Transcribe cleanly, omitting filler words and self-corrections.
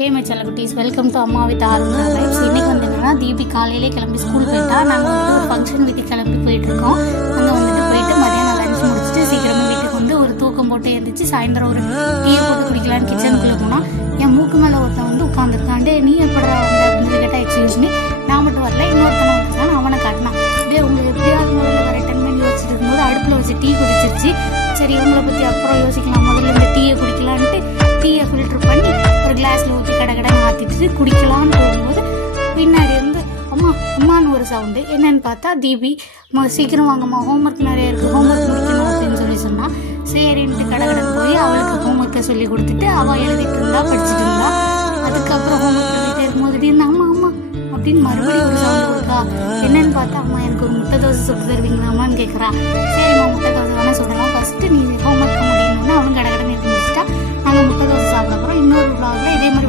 Hey my channel குட்டீஸ், welcome to அம்மா with ஆர்வம் லைஃப். இன்றைக்கி வந்து என்னென்னா, தீபி காலையிலே கிளம்பி ஸ்கூல் போயிட்டா. நாங்கள் வந்து ஒரு ஃபங்க்ஷன் வீட்டுக்கு கிளம்பி போயிட்டுருக்கோம். அங்கே வந்துட்டு போயிட்டு மதியானம் லஞ்ச் முடிச்சுட்டு சீக்கிரமாக வீட்டுக்கு வந்து ஒரு தூக்கம் போட்டு எழுந்திரிச்சு சாயந்தரம் ஒரு டீயை போட்டு குடிக்கலான்னு கிச்சனுக்குள்ளே போனால் என் மூக்கு மேலே ஒருத்தன் வந்து உட்காந்துருக்காண்டே. நீ எப்படா வந்து அப்படின்னு கேட்டால் எக்ஸ்கியூஸ் மீ, நான் மட்டும் வரல, இன்னொருத்தனை வந்துருக்கான்னு அவனை காட்டினான். இதே உங்களுக்கு எப்படியாவது முதல்ல வர 10 மினிட் யோசிச்சுட்டு இருக்கும்போது அடுப்பில் வச்சு டீ குடிச்சிருச்சு. சரி, இவங்களை பற்றி அப்புறம் யோசிக்கலாம், முதல்ல இந்த டீயை குடிக்கலான்ட்டு டீயை ஃபில்ட்ரு பண்ணி ஒரு கிளாஸில் ஊற்றி கடகடன்னு ஆற்றிட்டு குடிக்கலான்னு போகும்போது பின்னாடி இருந்து அம்மா அம்மான்னு ஒரு சவுண்டு. என்னன்னு பார்த்தா தீபி, சீக்கிரம் வாங்கம்மா, ஹோம்ஒர்க் நிறைய இருக்குது, ஹோம்ஒர்க் முடிக்கணும் அப்படின்னு சொன்னான். சரின்ட்டு கடகடன் போய் அவளுக்கு ஹோம்ஒர்க்கை சொல்லி கொடுத்துட்டு அவள் எழுதிட்டு இருந்தா, படிச்சுட்டு இருந்தா. அதுக்கப்புறம் ஹோம்ஒர்க் எழுதிட்டு இருக்கும்போது திடீர்னு அம்மா அம்மா அப்படின்னு மறுபடியும் ஒரு சவுண்டு கொடுக்கா. என்னன்னு பார்த்தா, அம்மா எனக்கு ஒரு முட்டை தோசை சுட்டு தருவீங்களாமான்னு கேட்குறா. சரிம்மா முட்டை தோசை வேணா சொல்லலாம்,